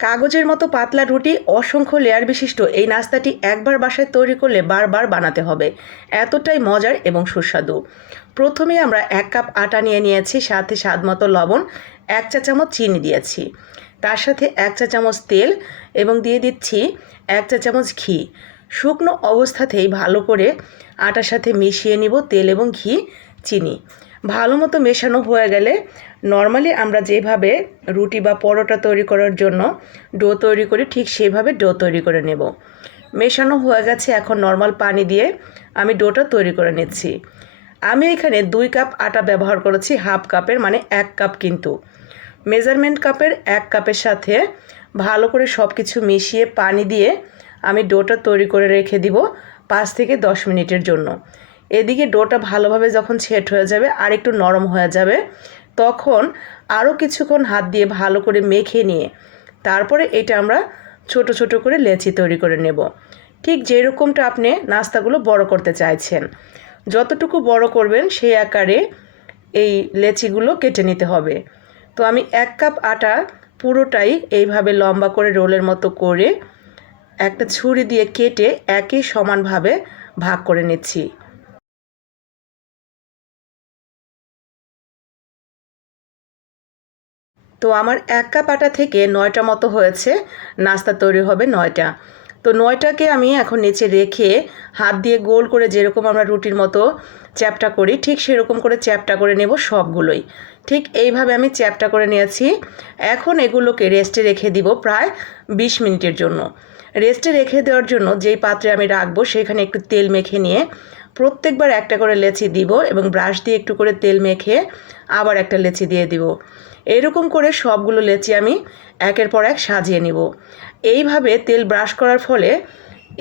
কাগজের মতো পাতলা রুটি, অসংখ্য লেয়ার বিশিষ্ট। এই নাস্তাটি একবার বাসায় তৈরি করলে বারবার বানাতে হবে। এতটাই মজার এবং সুস্বাদু। প্রথমে আমরা এক কাপ আটা নিয়ে নিয়েছি, সাথে স্বাদ মতো লবণ, এক চা চামচ চিনি দিয়েছি। তার সাথে এক চা চামচ তেল এবং দিয়ে দিচ্ছি এক চা চামচ ঘি। শুকনো অবস্থাতেই ভালো করে আটার সাথে মিশিয়ে নিব তেল এবং ঘি, চিনি। ভালো মতো মেশানো হয়ে গেলে নর্মালি আমরা যেভাবে রুটি বা পরোটা তৈরি করার জন্য ডো তৈরি করি, ঠিক সেভাবে ডো তৈরি করে নেব। মেশানো হয়ে গেছে এখন নর্মাল পানি দিয়ে আমি ডোটা তৈরি করে নিচ্ছি। আমি এখানে দুই কাপ আটা ব্যবহার করেছি হাফ কাপের মানে এক কাপ কিন্তু। মেজারমেন্ট কাপের এক কাপের সাথে ভালো করে সব কিছু মিশিয়ে পানি দিয়ে আমি ডোটা তৈরি করে রেখে দিব পাঁচ থেকে দশ মিনিটের জন্য। এদিকে ডোটা ভালোভাবে যখন ছেট হয়ে যাবে আর একটু নরম হয়ে যাবে, তখন আরও কিছুক্ষণ হাত দিয়ে ভালো করে মেখে নিয়ে তারপরে এটা আমরা ছোট ছোট করে লেচি তৈরি করে নেব। ঠিক যেরকমটা আপনি নাস্তাগুলো বড় করতে চাইছেন। যতটুকু বড় করবেন সেই আকারে এই লেচিগুলো কেটে নিতে হবে। তো আমি এক কাপ আটা পুরোটাই এইভাবে লম্বা করে রোলের মতো করে একটা ছুরি দিয়ে কেটে একই সমানভাবে ভাগ করে নিচ্ছি। তো আমার এক কাপ আটা থেকে নয়টা মতো হয়েছে, নাস্তা তৈরি হবে নয়টা। তো নয়টাকে আমি এখন নিচে রেখে হাত দিয়ে গোল করে যেরকম আমরা রুটির মতো চ্যাপটা করি, ঠিক সেরকম করে চ্যাপটা করে নেব সবগুলোই। ঠিক এইভাবে আমি চ্যাপটা করে নিয়েছি। এখন এগুলোকে রেস্টে রেখে দিব প্রায় বিশ মিনিটের জন্য। রেস্টে রেখে দেওয়ার জন্য যেই পাত্রে আমি রাখব সেখানে একটু তেল মেখে নিয়ে প্রত্যেকবার একটা করে লেচি দিব এবং ব্রাশ দিয়ে একটু করে তেল মেখে আবার একটা লেচি দিয়ে দিব। এরকম করে সবগুলো লেচি আমি একের পর এক সাজিয়ে নিব। এইভাবে তেল ব্রাশ করার ফলে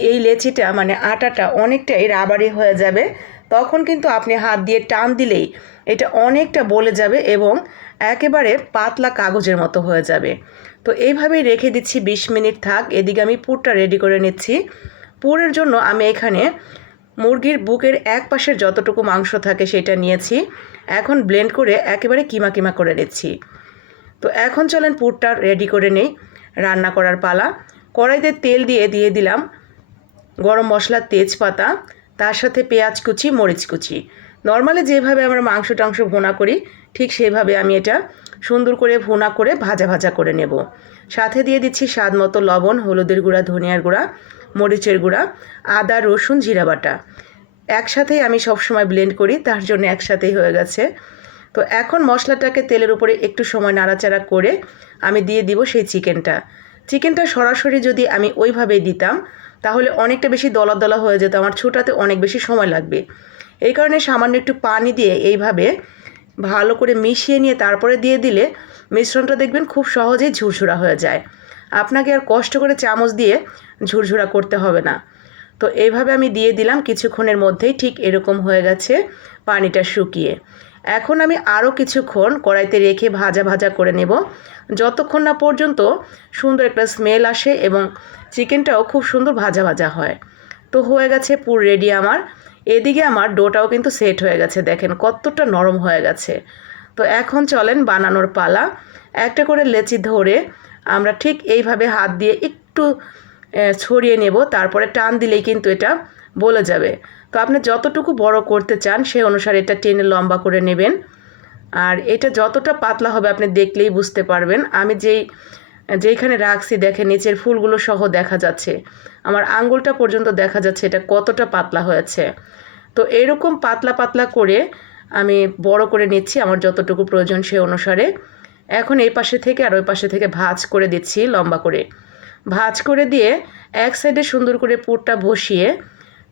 এই লেচিটা মানে আটাটা অনেকটাই রাবারি হয়ে যাবে। তখন কিন্তু আপনি হাত দিয়ে টান দিলেই এটা অনেকটা বলে যাবে এবং একেবারে পাতলা কাগজের মতো হয়ে যাবে। তো এইভাবেই রেখে দিচ্ছি বিশ মিনিট থাক, এদিকে আমি পুরটা রেডি করে নিচ্ছি। পুরের জন্য আমি এখানে মুরগির বুকের এক পাশের যতটুকু মাংস থাকে সেটা নিয়েছি। এখন ব্লেন্ড করে একেবারে কিমা কিমা করে নিচ্ছি। তো এখন চলেন পুরটা রেডি করে নেই, রান্না করার পালা। কড়াইতে তেল দিয়ে দিয়ে দিলাম গরম মশলা, তেজপাতা, তার সাথে পেঁয়াজ কুচি, মরিচ কুচি। নর্মালি যেভাবে আমরা মাংস টাংস ভুনা করি, ঠিক সেভাবে আমি এটা সুন্দর করে ভুনা করে ভাজা ভাজা করে নেব। সাথে দিয়ে দিচ্ছি স্বাদ মতো লবণ, হলুদের গুঁড়া, ধনিয়ার গুঁড়া, মরিচের গুঁড়া, আদা, রসুন, জিরা বাটা। একসাথেই আমি সবসময় ব্লেন্ড করি, তার জন্য একসাথেই হয়ে গেছে। তো এখন মশলাটাকে তেলের উপরে একটু সময় নাড়াচাড়া করে আমি দিয়ে দিব সেই চিকেনটা। চিকেনটা সরাসরি যদি আমি ওইভাবেই দিতাম, তাহলে অনেকটা বেশি দলা দলা হয়ে যেত, আমার ছোটাতে অনেক বেশি সময় লাগবে। এই কারণে সামান্য একটু পানি দিয়ে এইভাবে ভালো করে মিশিয়ে নিয়ে তারপরে দিয়ে দিলে মিশ্রণটা দেখবেন খুব সহজেই ঝুরঝুরা হয়ে যায়। আপনাকে আর কষ্ট করে চামচ দিয়ে ঝুরঝুরা করতে হবে না। তো এইভাবে আমি দিয়ে দিলাম, কিছুক্ষণের মধ্যেই ঠিক এরকম হয়ে গেছে পানিটা শুকিয়ে। এখন আমি আরও কিছুক্ষণ কড়াইতে রেখে ভাজা ভাজা করে নেব। যতক্ষণ না পর্যন্ত সুন্দর একটা স্মেল আসে এবং চিকেনটাও খুব সুন্দর ভাজা ভাজা হয়। তো হয়ে গেছে পুর রেডি আমার। এদিকে আমার ডোটাও কিন্তু সেট হয়ে গেছে, দেখেন কতটা নরম হয়ে গেছে। তো এখন চলেন বানানোর পালা। একটা করে লেচি ধরে আমরা ঠিক এইভাবে হাত দিয়ে একটু ছড়িয়ে নেব, তারপরে টান দিলেই কিন্তু এটা বলে যাবে। তো আপনি যতটুকু বড় করতে চান, সে অনুসারে এটা টেনে লম্বা করে নেবেন। আর এটা যতটা পাতলা হবে আপনি দেখলেই বুঝতে পারবেন। আমি যেই, যেইখানে রাখছি দেখে নিচের ফুলগুলো সহ দেখা যাচ্ছে। আমার আঙ্গুলটা পর্যন্ত দেখা যাচ্ছে এটা কতটা পাতলা হয়েছে। তো এরকম পাতলা পাতলা করে আমি বড় করে নিচ্ছি আমার যতটুকু প্রয়োজন সে অনুসারে। এখন এই পাশে থেকে আর ওই পাশে থেকে ভাজ করে দিচ্ছি লম্বা করে। ভাজ করে দিয়ে এক সাইডে সুন্দর করে পুরটা বসিয়ে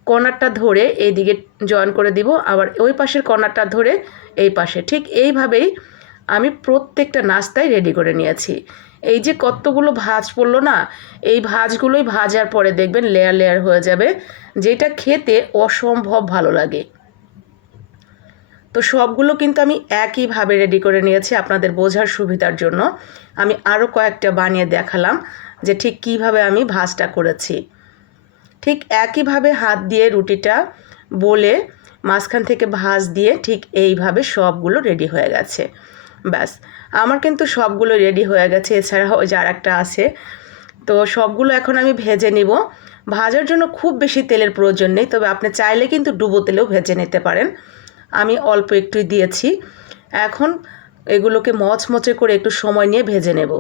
কর্নারটা ধরে এইদিকে জয়েন করে দিব। আবার ওই পাশের কর্নারটা ধরে এই পাশে। ঠিক এইভাবেই আমি প্রত্যেকটা নাস্তায় রেডি করে নিয়েছি। এই যে কতগুলো ভাজ পড়ল না, এই ভাজগুলোই ভাজার পরে দেখবেন লেয়ার লেয়ার হয়ে যাবে, যেটা খেতে অসম্ভব ভালো লাগে। তো সবগুলো কিন্তু আমি একইভাবে রেডি করে নিয়েছি আপনাদের বোঝার সুবিধার জন্য। আমি আরও কয়েকটা বানিয়ে দেখালাম। যে ঠিক কীভাবে আমি ভাজটা করেছি। ঠিক একইভাবে হাত দিয়ে রুটিটা বলে মাঝখান থেকে ভাঁজ দিয়ে ঠিক এইভাবে সবগুলো রেডি হয়ে গেছে। ব্যাস, আমার কিন্তু সবগুলো রেডি হয়ে গেছে। এছাড়াও ওই যে আর একটা আছে। তো সবগুলো এখন আমি ভেজে নিব। ভাজার জন্য খুব বেশি তেলের প্রয়োজন নেই, তবে আপনি চাইলে কিন্তু ডুবো তেলেও ভেজে নিতে পারেন। আমি অল্প একটুই দিয়েছি। এখন এগুলোকে মচমচে করে একটু সময় নিয়ে ভেজে নেব।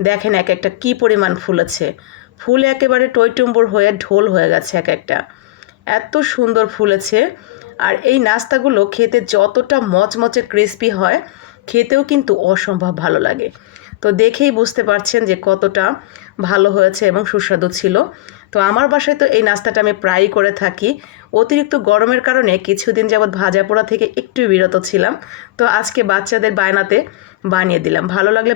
দেখেন এক একটা কি পরিমাণ ফুলেছে। ফুল একেবারে টইটুম্বুর হয়ে ঢোল হয়ে গেছে এক একটা। এত সুন্দর ফুলেছে। আর এই নাস্তাগুলো খেতে যতটা মচমচে ক্রিস্পি হয়, খেতেও কিন্তু অসম্ভব ভালো লাগে। তো দেখেই বুঝতে পারছেন যে কতটা ভালো হয়েছে এবং সুস্বাদু ছিল। তো আমার বাসায় তো এই নাস্তাটা আমি প্রায়ই করে থাকি। অতিরিক্ত গরমের কারণে কিছুদিন যাবৎ ভাজা পোড়া থেকে একটু বিরত ছিলাম। তো আজকে বাচ্চাদের বায়নাতে বানিয়ে দিলাম। ভালো লাগলে